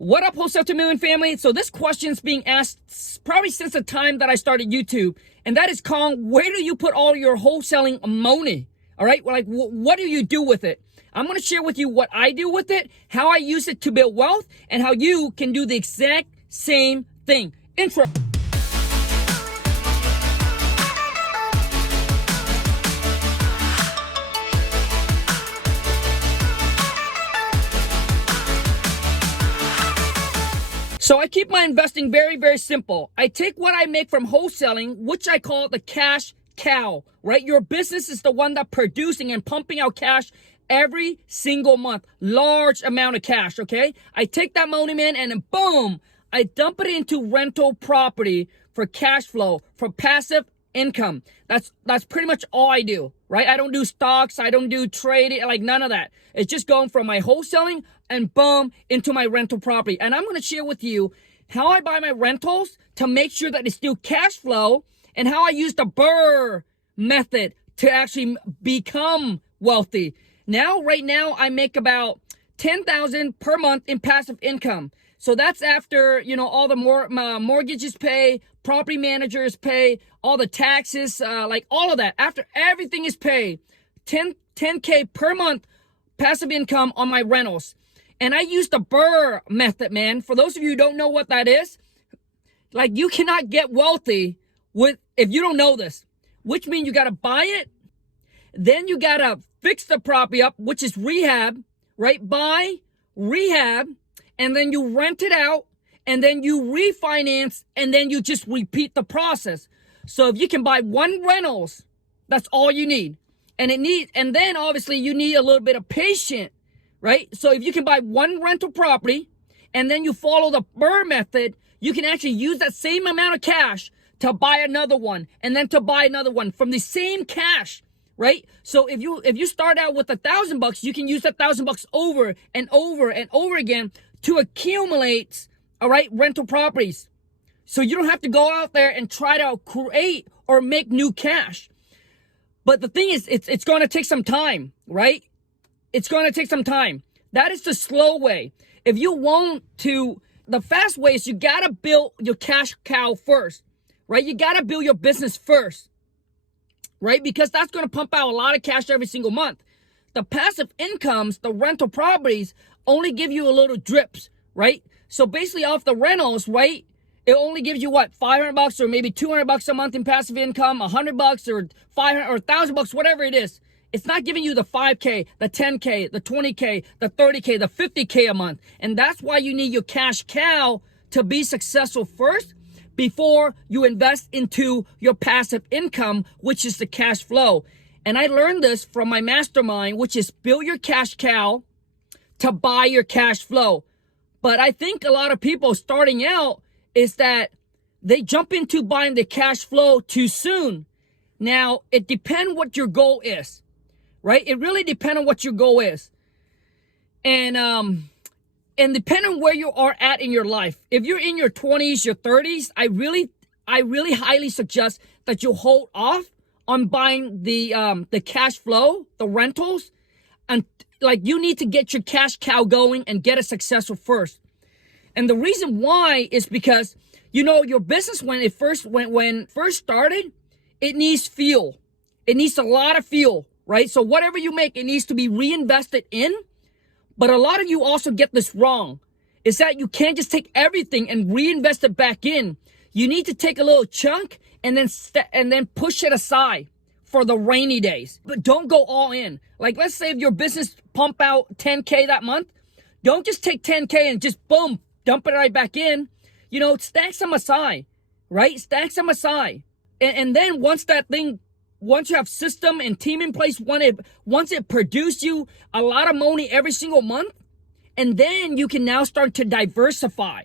What up, Wholesale to Million family? So this question's being asked probably since the time that I started YouTube, and that is, Kong, where do you put all your wholesaling money? All right, well, like, what do you do with it? I'm going to share with you what I do with it, how I use it to build wealth, and how you can do the exact same thing. Intro. So I keep my investing very, very simple. I take what I make from wholesaling, which I call the cash cow, right? Your business is the one that's producing and pumping out cash every single month. Large amount of cash, okay? I take that money, man, and then boom, I dump it into rental property for cash flow, for passive income. That's pretty much all I do, right? I don't do stocks. I don't do trading, like none of that. It's just going from my wholesaling and boom, into my rental property. And I'm going to share with you how I buy my rentals to make sure that it's still cash flow, and how I use the BRRRR method to actually become wealthy. Right now, I make about $10,000 per month in passive income. So that's after, all the mortgages pay, property managers pay, all the taxes, like all of that. After everything is paid, 10K per month passive income on my rentals. And I use the BRRRR method, man. For those of you who don't know what that is, like, you cannot get wealthy if you don't know this, which means you got to buy it. Then you got to fix the property up, which is rehab, right? Buy, rehab, and then you rent it out, and then you refinance, and then you just repeat the process. So if you can buy one rentals, that's all you need. And then obviously you need a little bit of patience, right? So if you can buy one rental property and then you follow the BRRRR method, you can actually use that same amount of cash to buy another one, and then to buy another one from the same cash, right? So if you start out with $1,000, you can use that $1,000 over and over and over again to accumulate, all right, rental properties. So you don't have to go out there and try to create or make new cash. But the thing is, it's going to take some time, right? It's going to take some time. That is the slow way. If you want to, the fast way is you got to build your cash cow first, right? You got to build your business first, right? Because that's going to pump out a lot of cash every single month. The passive incomes, the rental properties, only give you a little drips, right? So basically off the rentals, right, it only gives you what, $500 or maybe $200 a month in passive income, $100 or $500 or $1,000, whatever it is. It's not giving you the 5K, the 10K, the 20K, the 30K, the 50K a month. And that's why you need your cash cow to be successful first before you invest into your passive income, which is the cash flow. And I learned this from my mastermind, which is build your cash cow to buy your cash flow. But I think a lot of people starting out is that they jump into buying the cash flow too soon. Now, it depends what your goal is, right? It really depends on what your goal is. And depending on where you are at in your life. If you're in your 20s, your 30s, I really highly suggest that you hold off on buying the cash flow, the rentals, and like, you need to get your cash cow going and get it successful first. And the reason why is because, your business, when it first started, it needs fuel. It needs a lot of fuel, right? So whatever you make, it needs to be reinvested in. But a lot of you also get this wrong, is that you can't just take everything and reinvest it back in. You need to take a little chunk and then push it aside for the rainy days. But don't go all in. Like, let's say if your business pump out 10K that month, don't just take 10K and just boom, dump it right back in. Stack some aside, right? Stack some aside. And then once you have system and team in place, once it produces you a lot of money every single month, and then you can now start to diversify.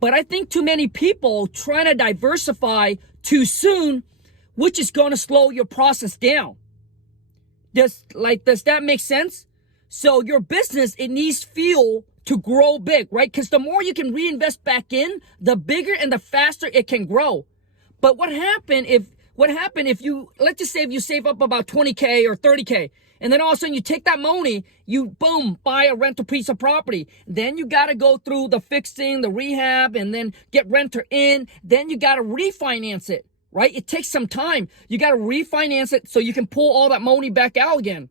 But I think too many people trying to diversify too soon, which is going to slow your process down. Does that make sense? So your business, it needs fuel to grow big, right? Because the more you can reinvest back in, the bigger and the faster it can grow. But what happened if you, let's just say if you save up about 20K or 30K, And then all of a sudden you take that money, you boom, buy a rental piece of property. Then you got to go through the fixing, the rehab, and then get renter in. Then you got to refinance it, right? It takes some time. You got to refinance it so you can pull all that money back out again.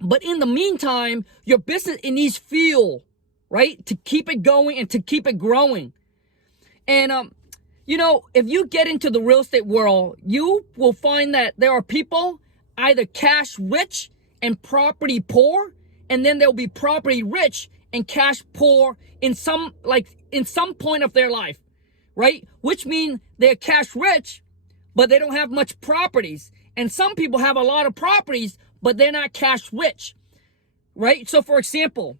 But in the meantime, your business, it needs fuel, right? To keep it going and to keep it growing. And, you know, if you get into the real estate world, you will find that there are people either cash rich and property poor, and then there'll be property rich and cash poor in some point of their life, right? Which means they're cash rich, but they don't have much properties. And some people have a lot of properties, but they're not cash rich, right? So for example,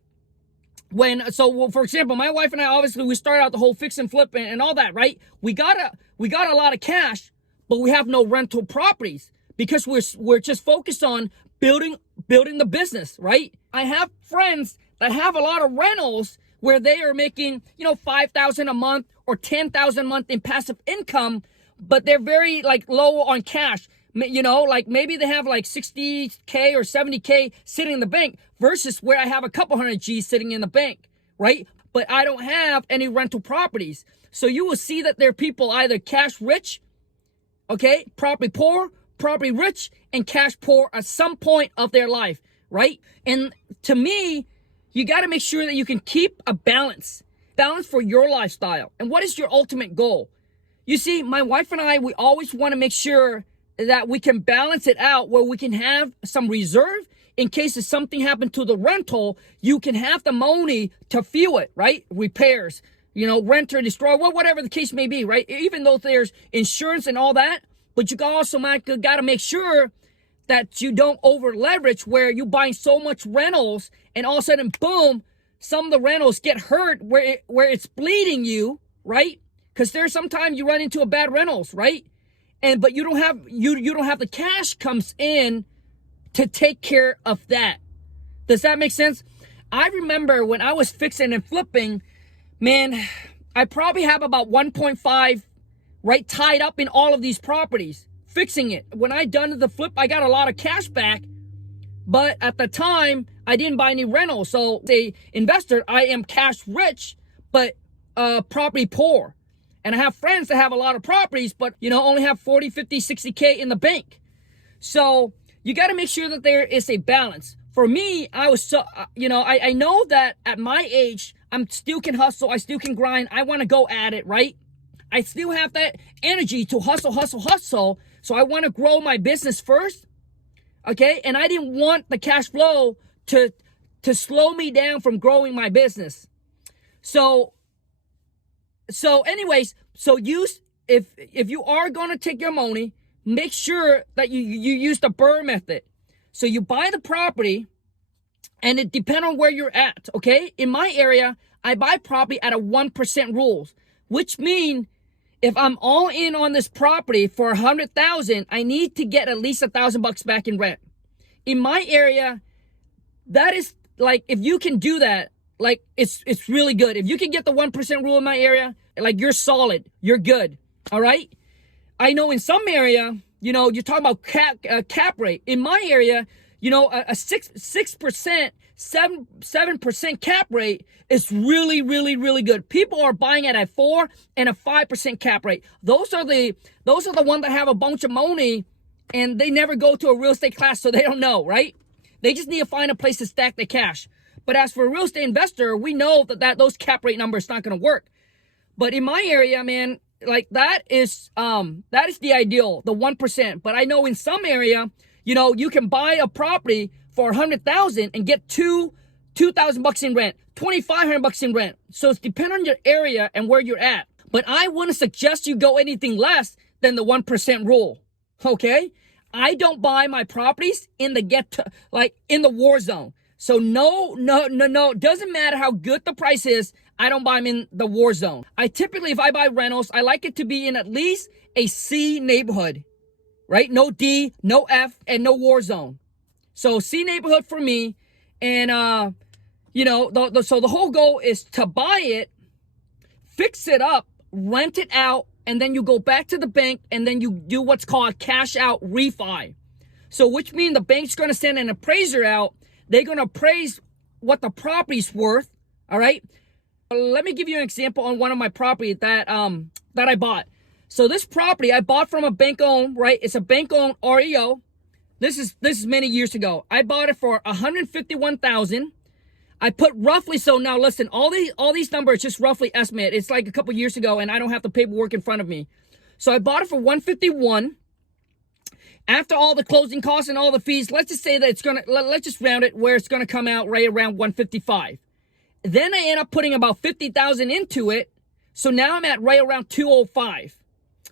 my wife and I, obviously we started out the whole fix and flip and all that, right? We got a lot of cash, but we have no rental properties because we're just focused on building the business, right? I have friends that have a lot of rentals where they are making, you know, $5,000 a month or $10,000 a month in passive income, but they're very like low on cash. You know, like maybe they have like 60K or 70K sitting in the bank versus where I have a couple hundred G's sitting in the bank, right? But I don't have any rental properties. So you will see that there are people either cash rich, okay, property poor, property rich, and cash poor at some point of their life, right? And to me, you got to make sure that you can keep a balance for your lifestyle. And what is your ultimate goal? You see, my wife and I, we always want to make sure that we can balance it out where we can have some reserve in case if something happened to the rental, you can have the money to fuel it, right? Repairs, you know, renter, destroy, whatever the case may be, right? Even though there's insurance and all that, but you also got to make sure that you don't over leverage where you buying so much rentals and all of a sudden, boom, some of the rentals get hurt where it's bleeding you, right? Because there's sometimes you run into a bad rentals, right? But you don't have the cash comes in to take care of that. Does that make sense? I remember when I was fixing and flipping, man, I probably have about 1.5 right tied up in all of these properties fixing it. When I done the flip, I got a lot of cash back, but at the time I didn't buy any rentals. So the investor, I am cash rich, but property poor. And I have friends that have a lot of properties, but, you know, only have 40, 50, 60K in the bank. So you got to make sure that there is a balance. For me, I was so, you know, I know that at my age, I'm still can hustle. I still can grind. I want to go at it, right? I still have that energy to hustle. So I want to grow my business first. Okay. And I didn't want the cash flow to slow me down from growing my business. So anyways, if you are going to take your money, make sure that you use the BRRRR method. So you buy the property and it depends on where you're at. Okay. In my area, I buy property at a 1% rules, which mean if I'm all in on this property for 100,000, I need to get at least $1,000 back in rent. In my area, that is like, if you can do that, like it's really good. If you can get the 1% rule in my area, like you're solid, you're good. All right. I know in some area, you know, you're talking about cap rate. In my area, you know, a 6%, 7% cap rate is really, really, really good. People are buying it at 4 and a 5% cap rate. Those are the ones that have a bunch of money and they never go to a real estate class, so they don't know, right? They just need to find a place to stack their cash. But as for a real estate investor, we know that those cap rate numbers not going to work. But in my area, man, like that is the ideal, the 1%. But I know in some area, you know, you can buy a property for 100,000 and get $2,000 in rent, $2,500 in rent. So it's depending on your area and where you're at. But I wouldn't suggest you go anything less than the 1% rule. Okay? I don't buy my properties in the war zone. So no. Doesn't matter how good the price is. I don't buy them in the war zone. I typically, if I buy rentals, I like it to be in at least a C neighborhood, right? No D, no F, and no war zone. So C neighborhood for me. And, you know, so the whole goal is to buy it, fix it up, rent it out, and then you go back to the bank and then you do what's called cash out refi. So which means the bank's going to send an appraiser out. They're going to appraise what the property's worth. All right. Let me give you an example on one of my property that I bought. So this property I bought from a bank owned, right? It's a bank owned REO. This is many years ago. I bought it for $151,000. I put roughly, so now listen, all these numbers just roughly estimate. It's like a couple years ago and I don't have the paperwork in front of me. So I bought it for $151,000. After all the closing costs and all the fees, let's just say that it's gonna, let's just round it where it's gonna come out right around $155,000. Then I end up putting about $50,000 into it. So now I'm at right around $205,000.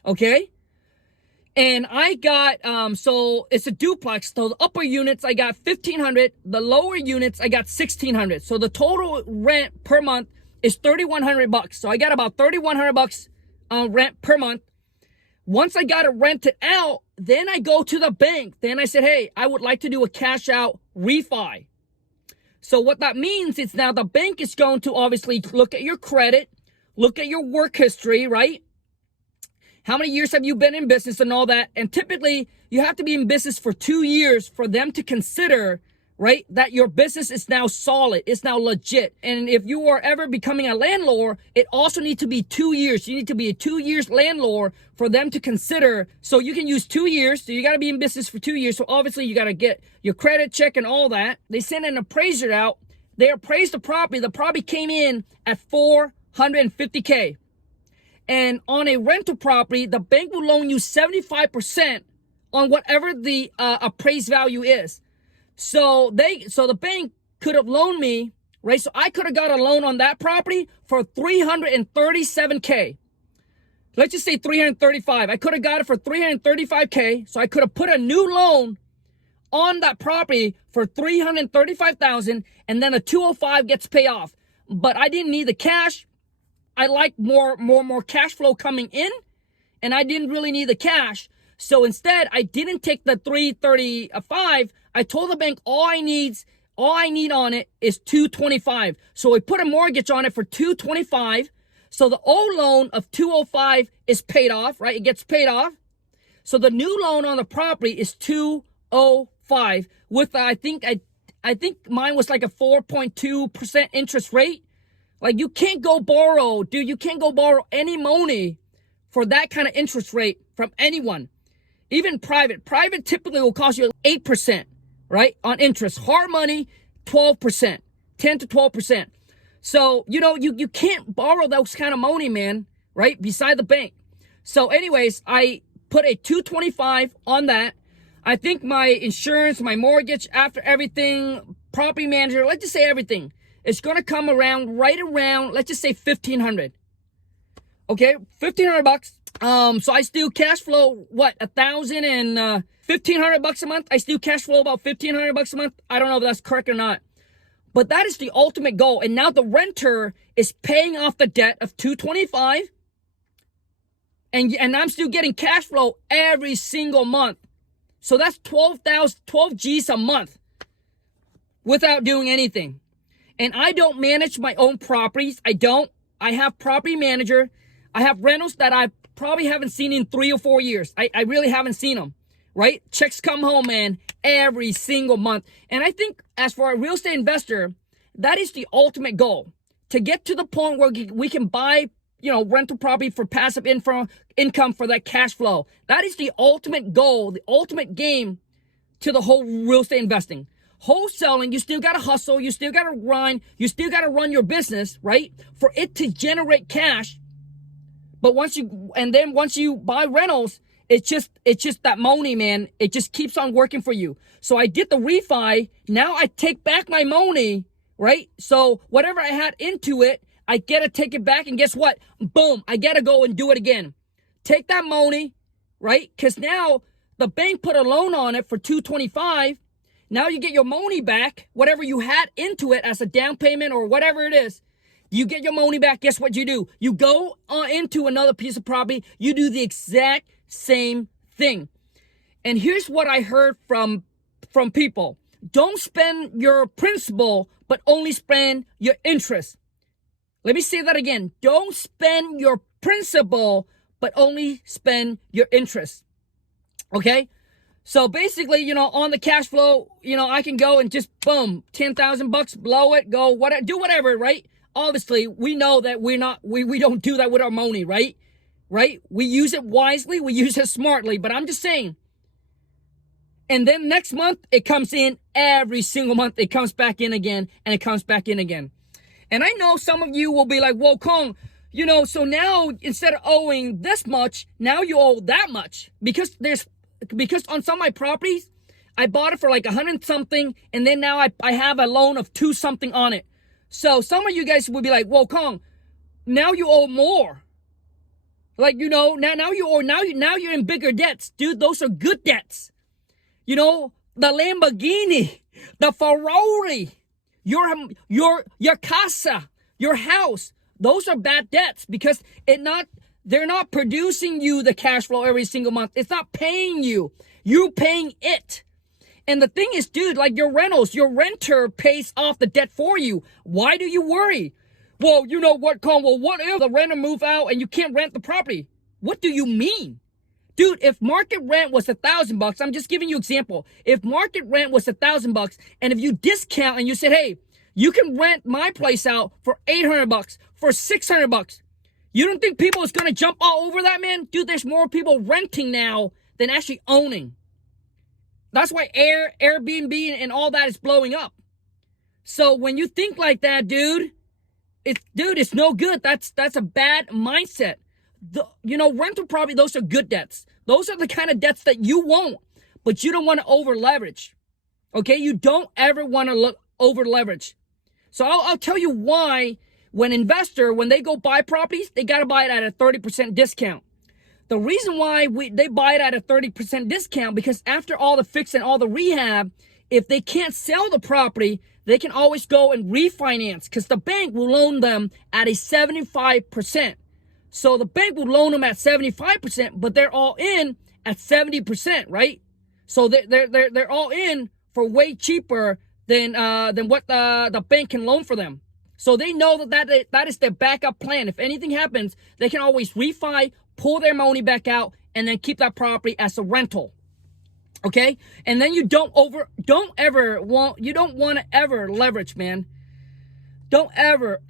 Okay. And I got, so it's a duplex. So the upper units, I got $1,500. The lower units, I got $1,600. So the total rent per month is $3,100. So I got about $3,100 rent per month. Once I got it rented out, then I go to the bank. Then I said, hey, I would like to do a cash out refi. So what that means is now the bank is going to obviously look at your credit, look at your work history, right? How many years have you been in business and all that? And typically you have to be in business for 2 years for them to consider, right, that your business is now solid, it's now legit. And if you are ever becoming a landlord, it also needs to be 2 years. You need to be a 2 years landlord for them to consider. So you can use 2 years. So you got to be in business for 2 years. So obviously you got to get your credit check and all that. They send an appraiser out. They appraised the property. The property came in at $450K. And on a rental property, the bank will loan you 75% on whatever the appraised value is. So the bank could have loaned me, right? So I could have got a loan on that property for $337K. Let's just say 335. I could have got it for $335K. So I could have put a new loan on that property for $335,000, and then a $205 gets paid off. But I didn't need the cash. I like more cash flow coming in, and I didn't really need the cash. So instead, I didn't take the $335. I told the bank all I need on it is $225. So I put a mortgage on it for $225. So the old loan of $205 is paid off, right? It gets paid off. So the new loan on the property is $205 with I think mine was like a 4.2% interest rate. Like you can't go borrow, dude. You can't go borrow any money for that kind of interest rate from anyone. Even private. Private typically will cost you 8%, right? On interest. Hard money, 12%, 10 to 12%. So, you know, you can't borrow those kind of money, man, right? Beside the bank. So anyways, I put a $225 on that. I think my insurance, my mortgage, after everything, property manager, let's just say everything, it's going to come around, right around, let's just say $1,500. Okay, $1,500. So I still cash flow, what, $1,000 and $1,500 a month? I still cash flow about $1,500 a month. I don't know if that's correct or not. But that is the ultimate goal. And now the renter is paying off the debt of $225. And I'm still getting cash flow every single month. So that's 12 G's a month without doing anything. And I don't manage my own properties. I don't. I have property manager. I have rentals that I probably haven't seen in 3 or 4 years. I really haven't seen them, right? Checks come home, man, every single month. And I think as for a real estate investor, that is the ultimate goal. To get to the point where we can buy, you know, rental property for passive income for that cash flow. That is the ultimate goal, the ultimate game to the whole real estate investing. Wholesaling, you still got to hustle, you still got to grind, you still got to run your business, right? For it to generate cash. But once you buy rentals, it's just that money, man. It just keeps on working for you. So I did the refi. Now I take back my money, right? So whatever I had into it, I get to take it back, and guess what? Boom, I got to go and do it again. Take that money, right? Because now the bank put a loan on it for $225. Now you get your money back, whatever you had into it as a down payment or whatever it is. You get your money back. Guess what you do? You go into another piece of property. You do the exact same thing. And here's what I heard from people. Don't spend your principal, but only spend your interest. Let me say that again. Don't spend your principal, but only spend your interest. Okay? So basically, you know, on the cash flow, you know, I can go and just boom, 10,000 bucks, blow it, go whatever, do whatever, right? Obviously, we know that we don't do that with our money, right? Right? We use it wisely, we use it smartly, but I'm just saying. And then next month, it comes in every single month. It comes back in again, and it comes back in again. And I know some of you will be like, well, Kong, you know, so now instead of owing this much, now you owe that much. Because on some of my properties, I bought it for like 100 something, and then now I have a loan of 2 something on it. So some of you guys will be like, well, Kong, now you owe more. Like, you know, now you're in bigger debts. Dude, those are good debts. You know, the Lamborghini, the Ferrari, your casa, your house, those are bad debts because they're not producing you the cash flow every single month. It's not paying you. You're paying it. And the thing is, dude, like your rentals, your renter pays off the debt for you. Why do you worry? Well, you know what, Con? Well, what if the renter move out and you can't rent the property? What do you mean? Dude, if market rent was $1,000, I'm just giving you an example. If market rent was $1,000, and if you discount and you said, hey, you can rent my place out for $800, for $600, you don't think people is going to jump all over that, man? Dude, there's more people renting now than actually owning. That's why Airbnb and all that is blowing up. So when you think like that, dude, it's no good. That's a bad mindset. You know, rental property, those are good debts. Those are the kind of debts that you won't, but you don't want to over leverage. Okay, you don't ever want to over leverage. So I'll tell you why. When they go buy properties, they got to buy it at a 30% discount. The reason why they buy it at a 30% discount, because after all the fix and all the rehab, if they can't sell the property, they can always go and refinance because the bank will loan them at a 75%. So the bank will loan them at 75%, but they're all in at 70%, right? So they're all in for way cheaper than what the bank can loan for them. So they know that is their backup plan. If anything happens, they can always refi, pull their money back out, and then keep that property as a rental. Okay? And then you don't want to ever leverage, man. Don't ever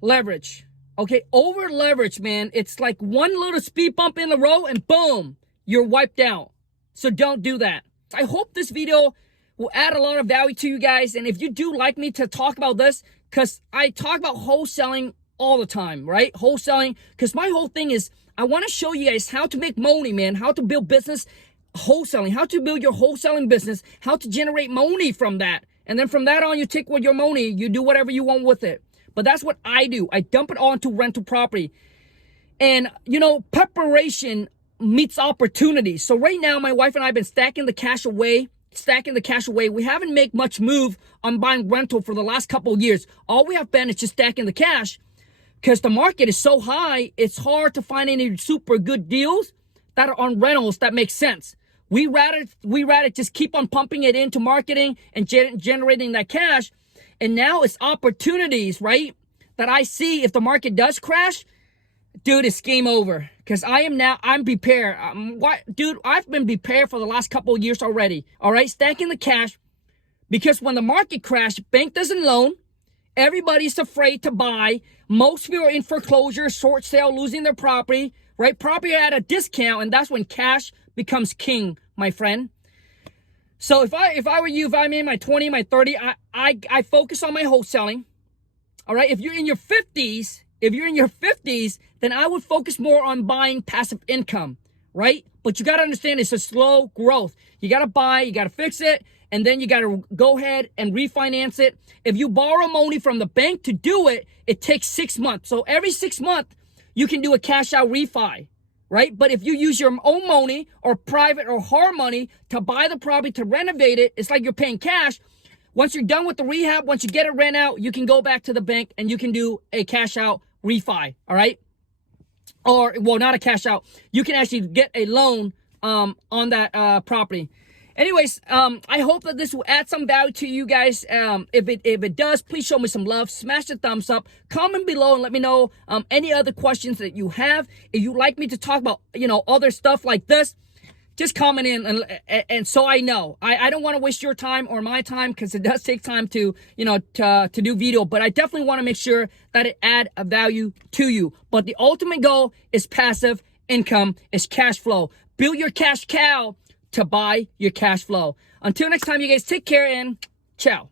leverage. Okay? Over leverage, man. It's like one little speed bump in the road and boom, you're wiped out. So don't do that. I hope this video will add a lot of value to you guys. And if you do like me to talk about this, because I talk about wholesaling all the time, right? Wholesaling, because my whole thing is I want to show you guys how to make money, man, how to build business wholesaling, how to build your wholesaling business, how to generate money from that. And then from that on, you take with your money, you do whatever you want with it. But that's what I do. I dump it onto rental property. And, you know, preparation meets opportunity. So right now, my wife and I have been stacking the cash away. We haven't made much move on buying rental for the last couple of years. All we have been is just stacking the cash because the market is so high, it's hard to find any super good deals that are on rentals that make sense. We rather just keep on pumping it into marketing and generating that cash. And now it's opportunities, right? That I see if the market does crash, dude, it's game over. Because I'm prepared. Dude, I've been prepared for the last couple of years already. All right, stacking the cash. Because when the market crashed, bank doesn't loan. Everybody's afraid to buy. Most people are in foreclosure, short sale, losing their property, right? Property at a discount, and that's when cash becomes king, my friend. So if I were you, if I'm in my 20, my 30, I focus on my wholesaling. All right, if you're in your 50s, then I would focus more on buying passive income, right? But you got to understand it's a slow growth. You got to buy, you got to fix it, and then you got to go ahead and refinance it. If you borrow money from the bank to do it, it takes 6 months. So every 6 months, you can do a cash out refi, right? But if you use your own money or private or hard money to buy the property, to renovate it, it's like you're paying cash. Once you're done with the rehab, once you get it rent out, you can go back to the bank and you can do a cash out refi, all right? Or, well, not a cash out. You can actually get a loan on that property. Anyways, I hope that this will add some value to you guys. If it does, please show me some love. Smash the thumbs up. Comment below and let me know any other questions that you have. If you'd like me to talk about, you know, other stuff like this, just comment in and so I know. I don't want to waste your time or my time, because it does take time to, you know, to do video, but I definitely want to make sure that it add a value to you. But the ultimate goal is passive income, is cash flow. Build your cash cow to buy your cash flow. Until next time, you guys, take care and ciao.